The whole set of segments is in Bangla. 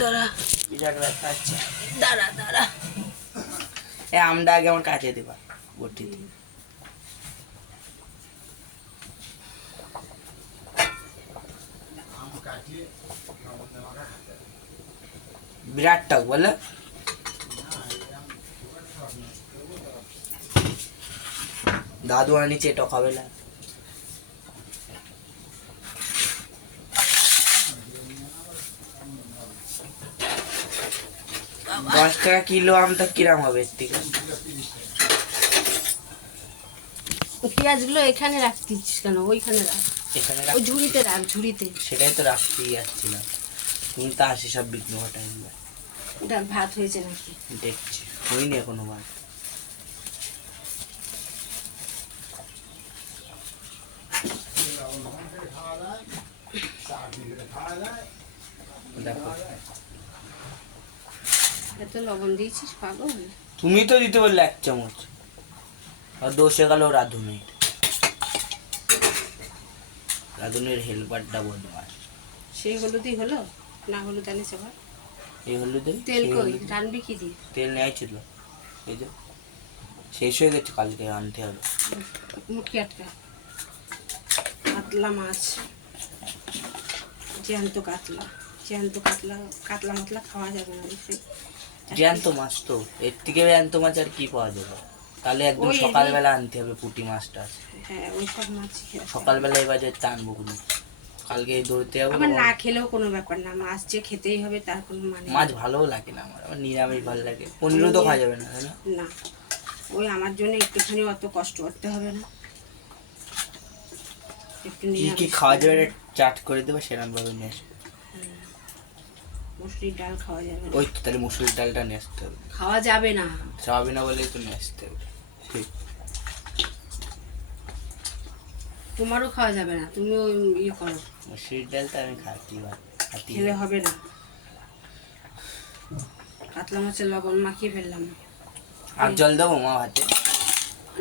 দাঁড়া, বিরাট ব্যথা আছে। দাঁড়া দাঁড়া, আমটা আগে আমার কাছে দিবা বটি দিয়ে। বিরাট টক বলে দাদু আনিছে টক হবে না। 10 টাকা কিলো আমটা কিরাম হবে? এর থেকে পেঁয়াজগুলো এখানে রাখতিস কেন? ওইখানে রাখ, এখানে ওই ঝুড়িতে রাখ, ঝুড়িতে। সেটাই তো রাখতেই যাচ্ছিলাম, তুমি তো আসি সব বিঘ্ন ঘটাই। এটা ভাত হয়েছে নাকি দেখছি, হয়নি এখনো ভাত। দেখো এত লবণ দিয়েছিস পাগল। তুমি তো দিতে বললে 1 চামচ, আর দোষে গেল রাঁধুনির। রাঁধুনির হেল্পারটা বদমাস। সেই হলুদই হলো না? হলুদ আনিস আবার? এই হলুদে তেল কই রানবি কি দিয়ে? তেল নেওয়াই ছিল, এই যে শেষ হয়ে গেছে, কালকে আনতে হবে। মুটকি আটকা। কাতলা মাছ, জ্যান্ত কাতলা, জ্যান্ত কাতলা, কাতলা মাতলা খাওয়া যাবে না। জ্যান্ত মাছ তো, এর থেকে জ্যান্ত মাছ আর কি পাওয়া যাবে? তাহলে একদম ওই সকালবেলা আনতে হবে পুঁটি মাছটা। হ্যাঁ, ওই সব মাছ সকালবেলা এই বাজার টানবো কোনো, কালকে ধরতে হবে। আবার না খেলেও কোনো ব্যাপার না, মাছ যে খেতেই হবে তার কোনো মানে মাছ ভালোও লাগে না আমার, নিরামিষ ভালো লাগে। পনিরও তো খাওয়া যাবে না, তাই না? না, ওই আমার জন্য একটুখানি অত কষ্ট করতে হবে না। একটু কি কি নিরামিষ খাওয়া যাবে চাট করে দেবে, সেরকম ভাবে নিয়ে আসবে। মুসুরির ডাল খাওয়া যাবে না। ওই তো, তাহলে মুসুরির ডালটা নিয়ে আসতে হবে। খাওয়া যাবে না, যাবে না বলেই তো নিয়ে আসতে হবে। ঠিক, তোমারও খাওয়া যাবে না, তুমিও ইয়ে করো। মুসুরির ডালটা আমি খাতি খেলে হবে না। কাতলা মাছের লবণ মাখিয়ে ফেললাম। আর জল দেবো মা ভাতে?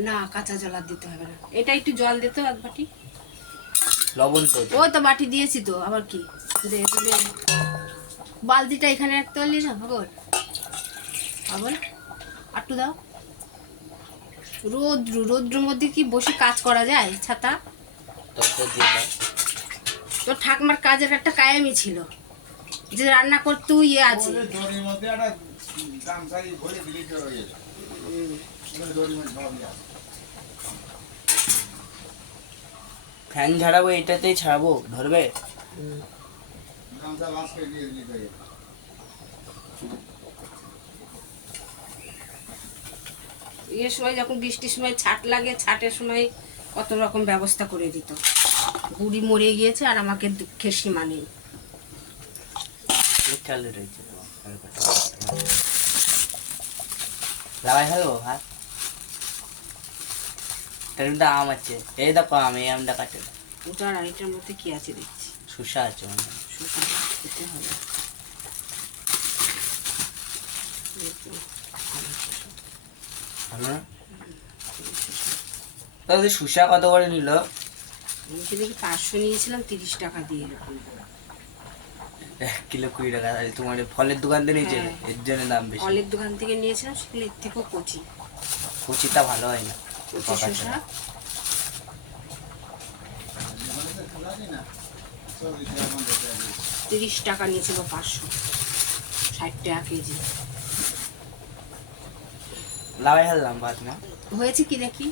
না, কাঁচা জল আর দিতে হবে না। এটা একটু জল দিতে, এক বাটি লবণ তো ওই তো বাটি দিয়েছি তো, আবার কি দে, দে। বালতিটা এখানে রাখতে পারলি না পাগল? পাগল আটটু দাও। রোদ্রের মধ্যে কি বসে কাজ করা যায়? ছাতা তো ঠাকমার কাজের একটা কায়ামি ছিল, যে রান্না করতে ইয়ে আছে। ফ্যান ঝাড়াবো, এটাতেই ছাড়াবো, ধরবে? এর সময় যখন বৃষ্টির সময় ছাট লাগে, ছাটের সময় কত রকম ব্যবস্থা করে দিত। বুড়ি মরে গিয়েছে আর আমাকে দুঃখের সীমা নেই। লাগাই হলো হাত, আম আছে, এই দেখো আম, এই আমটা কাটে দাও। ওটা আর এটার মধ্যে কি আছে দেখছি? শসা আছে মনে হয়। শসা খেতে হবে। ভালো না? তাহলে শসা কত করে নিল? আমি দেখি 500 নিয়েছিলাম 30 টাকা দিয়ে। 1 কিলো 20 টাকা। তোমার ফলের দোকান থেকে নিয়েছে, এর জন্য দাম বেশি। ফলের দোকান থেকে নিয়েছিলাম, সেগুলো এর থেকেও কচি। কচিটা ভালো হয় না। কচি শসা 30 টাকা নিয়েছিল, 500, 60 টাকা কেজি। লাগাই হারলাম ভাত না হয়েছে কি দেখি?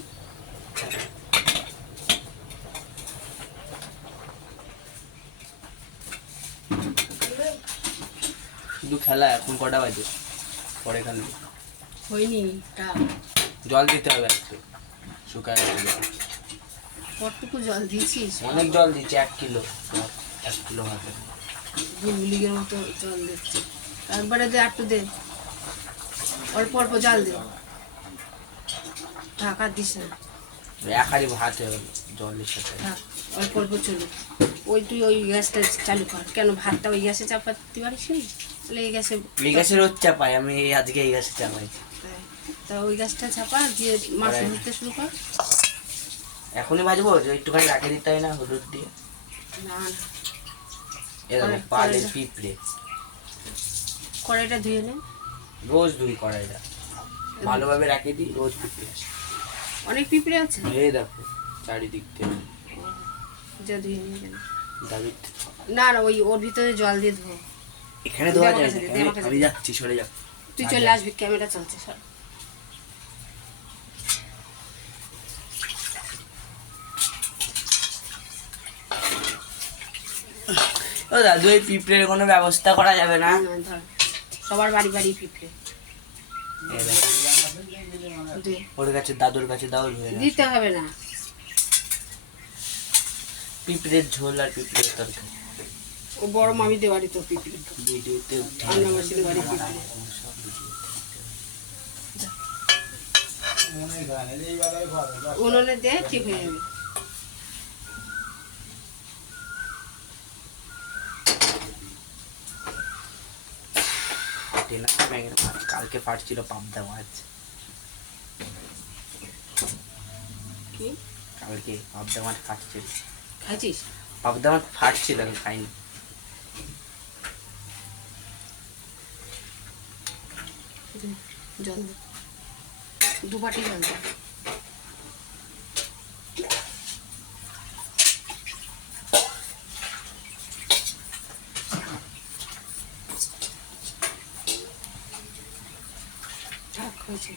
শুধু খেলা, এখন কটা বাজে? পরে খেলবি। হয়নি তা? জল দিতে হবে একটু, শুকায় গেছে। কতটুকু জল দিয়েছিস? অনেক জল দিচ্ছি, 1 কিলো, 1 কিলো ভাতে গুলিগের মতো জল দিচ্ছে। একবারে দে, একটু দে, অল্প অল্প জল দে, ঢাকা দিস না। 1 হাঁড়ি ভাত হয়ে গেল জলের সাথে। অল্প অল্প চলুক। ওই তুই ওই গ্যাসটা চালু কর। কেন ভাতটা ওই গ্যাসে চাপাতে পারিস নি? তাহলে এই গ্যাসে, এই গ্যাসে রোজ চাপাই আমি, আজকে এই গ্যাসে চাপাই। তা ওই গ্যাসটা চাপা দিয়ে মাছ ভাজতে শুরু কর। এখনই ভাজবো? একটুখানি রাখে দিতে হয় না হলুদ দিয়ে? না না, এরকম পালের পিঁপড়ে। কড়াইটা ধুয়ে নে। রোজ ধুই কড়াইটা, ভালোভাবে রাখে দিই, রোজ পিঁপড়ে আসে। অনেক পিঁপড়ে আছে। এই দেখো চারিদিক থেকে। যা ধুয়ে নিয়ে যাবে। দাবিদ না না, ওই ওর ভিতরে জল দিয়ে ধো। এখানে ধোয়া যায় না, আমি যাচ্ছি, সরে যা। তুই চলে আসবি, ক্যামেরা চলছে সর। ও দাদু, এই পিঁপড়ের কোনো ব্যবস্থা করা যাবে না? ধর, সবার বাড়ি বাড়ি পিঁপড়ে। ওর কাছে, দাদুর কাছে দাও, দিতে হবে না। পিঁপড়ের ঝোল আর পিঁপড়ের তরকারি। ও বড় মামিদের বাড়ি তো পিঁপড়ে। ভিডিওতে আন্নামাসিদের বাড়ি পিঁপড়ে। উনুনে দে, ঠিক হয়ে যাবে। কালকে ফাটছিল পাবদা মাছ। কি কালকে পাবদা মাছ ফাটছিল। খাইছিস? পাবদা মাছ ফাটছিল, আমি খাইনি। জল দে, 2 বাটি জল দে। হয়েছে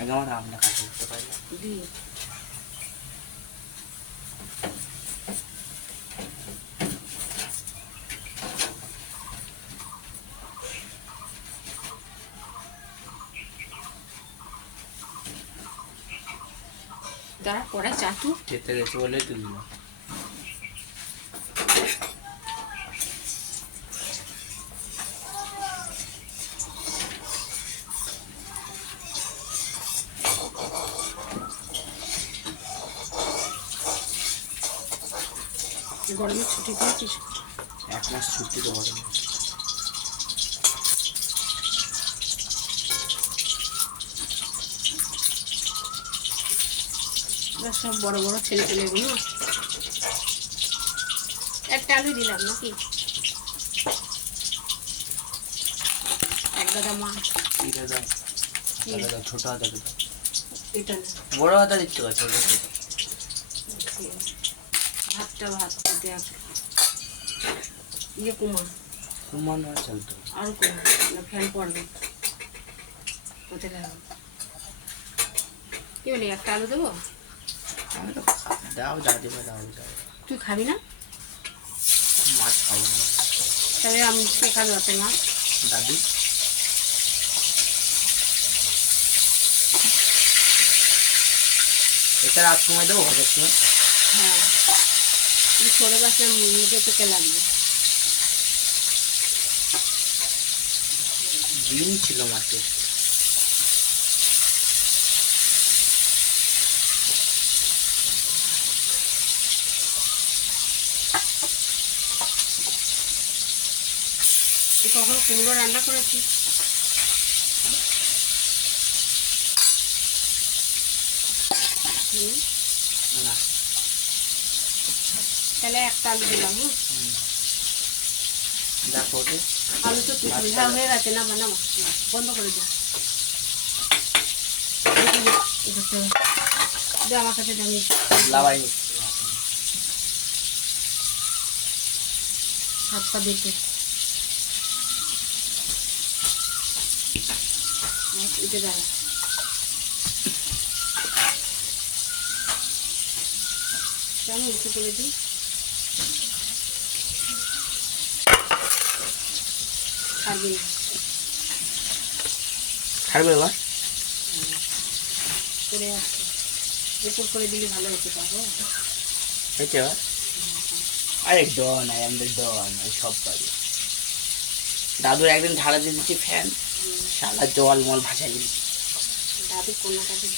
আগে আমার রান্না কাজ করতে পারলাম। দাঁড়া, কড়াই চাটু। খেতে গেছে বলে তুললাম। গরমের ছুটি পেয়েছিস? 1 মাস ছুটি তো গরমে। সব বড় বড় ছেলে পেলেগুলো। একটা আলু দিলাম নাকি? এক গাদা মাছ। ছোট হাতা দিতে, এটা বড় হাতা দিতে পারছো? ভাতটা ভাত দেখ। ইয়ে কুমা কুমার না চলতো, আরো কুমা না, ফ্যান পড়বে কোথায় লাগবে? কি বলি, একটা আলু দেবো? দাও, যা দেবে দাও। তুই খাবি না? মাছ খাবো না। তাহলে আমি কে খাবি ওতে মাছ? দাদি, এটা রাত সময় দেবো, ভাজার সময়। হ্যাঁ, তুই সরে বাসলে মুখে চোখে লাগবে। ডিম ছিল মাছের। তুই কখনো কুমড়ো রান্না করেছিস? না। তাহলে একটা আলু দিলাম। দেখো ওকে, আলু তো ঠান্ডা হয়ে গেছে না, বানাবো বন্ধ করে দে। আমার কাছে দামি লাভাই হাত পা দেখে উঠে দাঁড়া। কেন উঠে করে দিই? ছাড়বি না? ছাড়বে এবার? করে আসছে, উপর করে দিলে ভালো হতে পারবো। হয়েছে এবার? আরে ডন, আই এম দ্য ডন, আমি সব পারি। দাদুর একদিন ঝাড়া দিয়ে দিচ্ছি ফ্যান, সারা জল মল ভাসা দিচ্ছি। দাদু কোনো কাজে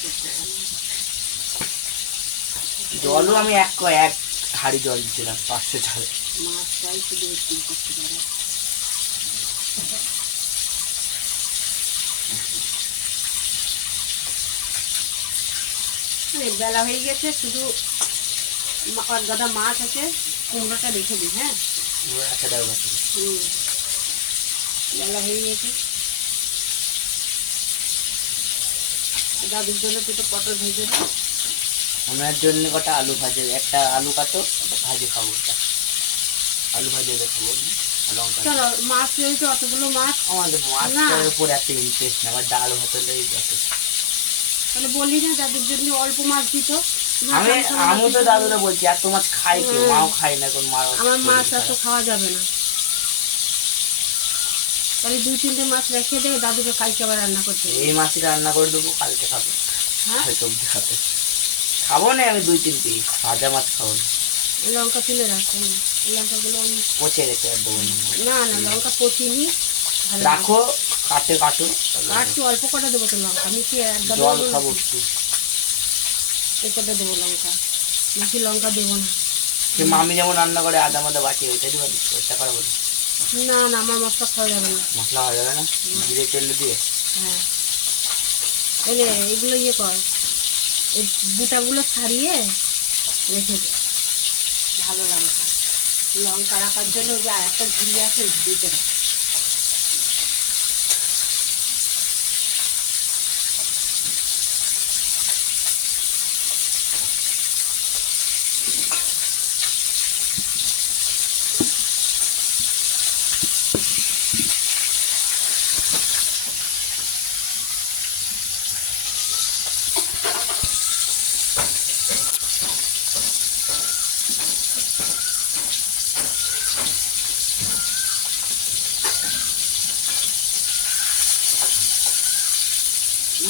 জলও আমি এক হাড়ি জল দিচ্ছিলাম, 500 ঝাড়ে। মাছ চাই শুধু একটু করতে পারে। বেলা হয়ে গেছে, শুধু আর গাদা মাছ আছে, কুমড়োটা রেখে দিই। হ্যাঁ, একটা দাও বাকি। বেলা হয়ে গেছে। দাদুর জন্য দুটো পটল ভেজে দিই। আমার জন্য কটা আলু ভাজে, একটা আলু কাটো, একটা ভাজি খাবো। ওটা আলু ভাজে খাবো, লঙ্কা। চলো, মাছ রয়েছে অতগুলো মাছ। আমাদের মাছটার উপর এত ইন্টারেস্ট না, আমার ডাল হোটেলেই যত। তাহলে বললি না দাদুর জন্য অল্প মাছ দিত। আমি তো দাদুরা বলছি এত মাছ খাই কে, মাও খাই না কোন। আমার মাছ এত খাওয়া যাবে না। তাহলে 2-3টে মাছ রেখে দেবে, দাদুকে কালকে আবার রান্না করতে। এই মাছই রান্না করে দেবো, কালকে খাবো। হ্যাঁ, কালকে অব্দি খাবে। খাবো না আমি 2-3 পিস, ভাজা মাছ খাবো না। লঙ্কা তুলে রাখো না, লঙ্কাগুলো পচে রেখে আর দেবো না না, লঙ্কা পচিনি। রাখো, কাটে কাটো। আর একটু অল্প কটা দেবো তো লঙ্কা, আমি কি একদম জল খাবো একটু। এই কটা দেবো লঙ্কা, বেশি লঙ্কা দেবো না। মামি যেমন রান্না করে আদা মাদা বাটি, ওইটা দিবা, ওইটা করা বলি। না না, আমার মশলা খাওয়া যাবে না। মশলা হয়ে যাবে না, জিরে তেল দিয়ে। হ্যাঁ, এলে এগুলো ইয়ে কর, এই বুটাগুলো ছাড়িয়ে রেখে দে। ভালো লঙ্কা, লঙ্কা রাখার জন্য যে আর একটা ঝুড়ি আছে, ঝুড়িতে রাখ।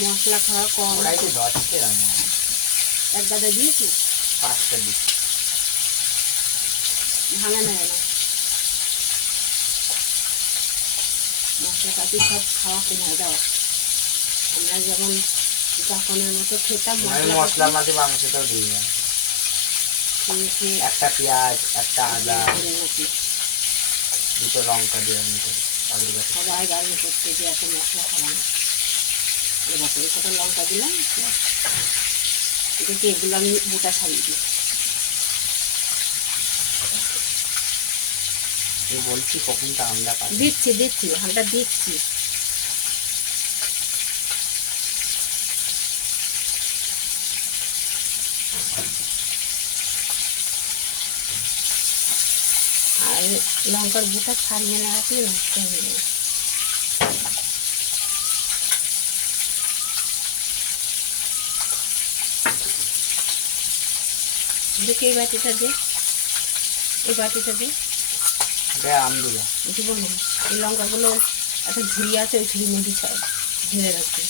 মশলা খাওয়া কম। ওরাই তো 10টা রান্না, এক গাদা দিয়েছি, 5টা দিই। ভাঙা না না, মশলা পাতি সব খাওয়া কমায় দাও। আমরা যেমন যখনের মতো খেতাম আমি মশলা মাটি মাংসটাও দিই না। একটা পেঁয়াজ, একটা আদা, দুটো লঙ্কা দিয়ে আমি করি। সবাই বাড়ি করতে যে এত মশলা খাওয়া না। এবার এই কটা লঙ্কা দিলাম, এটাকে এগুলো আমি বুটা ছাড়িয়ে দিই। বলছি কখনটা আমরা দিচ্ছি দিচ্ছি, হালটা দিচ্ছি। আর লঙ্কার বুটা ছাড়িয়ে না রাখলে নষ্ট হয়ে যাবে। দেখে এই বাটিটা দে, এই বাটিটা দে। আমদুলা বুঝি বলুন, এই লঙ্কাগুলো একটা ঝুড়ি আছে, ওই ঝুড়ির মধ্যে ঢেলে রাখবে।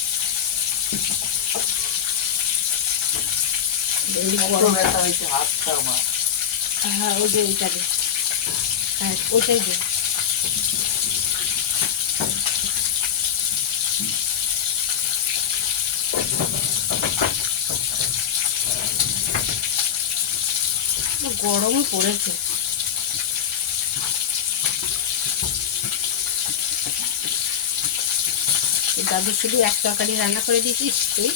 হ্যাঁ, ওই যে ওইটা দে, হ্যাঁ ওইটাই দে। গরমও পড়েছে। দাদু শুধু এক তরকারি রান্না করে দিয়েছিস তুই?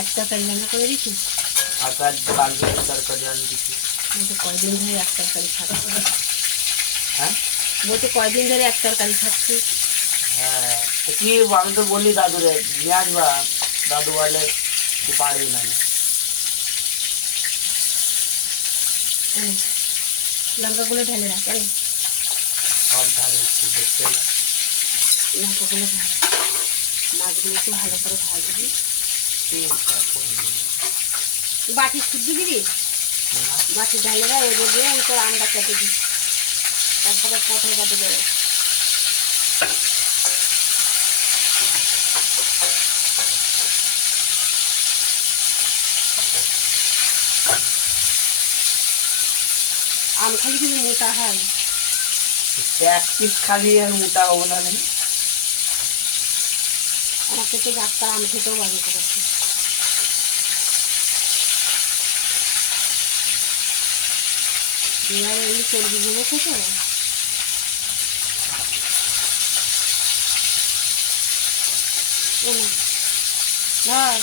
এক তরকারি রান্না করে দিয়েছিস? বলতে কয়দিন ধরে এক তরকারি খাচ্ছি। হ্যাঁ, বলতে কয়দিন ধরে এক তরকারি খাচ্ছি। হ্যাঁ, কি আমি তো বলি দাদুরে নিয়ে আসবা, দাদু বলে তুই পারবি না। লঙ্কাগুলো ঢেলে রাখ, সব ঢালে দেখতে না। লঙ্কাগুলো ঢাল, মাছগুলো একটু ভালো করে ভাজবি। বাটি শুদ্ধ দিবি, বাটি ঢালে দেয়, এগো দিয়ে আমি তোর আমটা কেটে দিই, তারপরে পটল কাটে দেবো। আম খালি কিন্তু মোটা হয়। এক পিস খালি আর মোটা হবো না। আমাকে তো ডাক্তার আম খেতেও বাড়ি করেছে। এমনি চর্বি জমেছে তো। ধর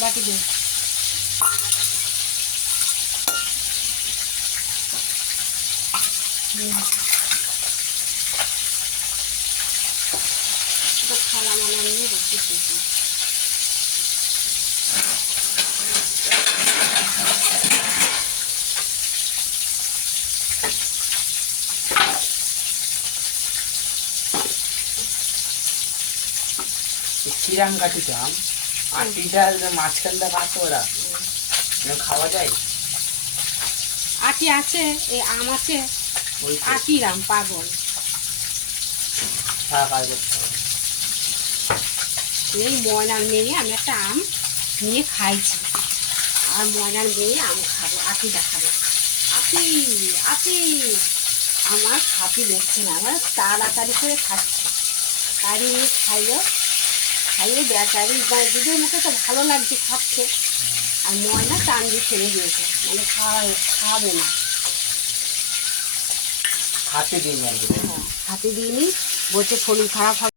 বাটি দে, থালা মালা নিয়ে বসে কিরাম কাটিতাম আটিটা মাঝখানটা কাটতো ওরা খাওয়া যায়। আটি আছে, এই আম আছে, ওই আটির আম পাগল। এই ময়নার মেয়ে আমি একটা আম নিয়ে খাইছি, আর ময়নার মেয়ে আম খাবো, আটি দেখাবো। আটি আটি আমার খাতি দেখছে না, আমার তাড়াতাড়ি করে খাচ্ছে, তাড়ি নিয়ে খাইয়ে খাইয়ে বেচারি দুধের মুখে তো ভালো লাগছে খাচ্ছে, আর ময়না টান দিয়ে ফেলে দিয়েছে, মানে খাবে না। হাতে দিই হাতে দিইনি, বলছে শরীর খারাপ হবে।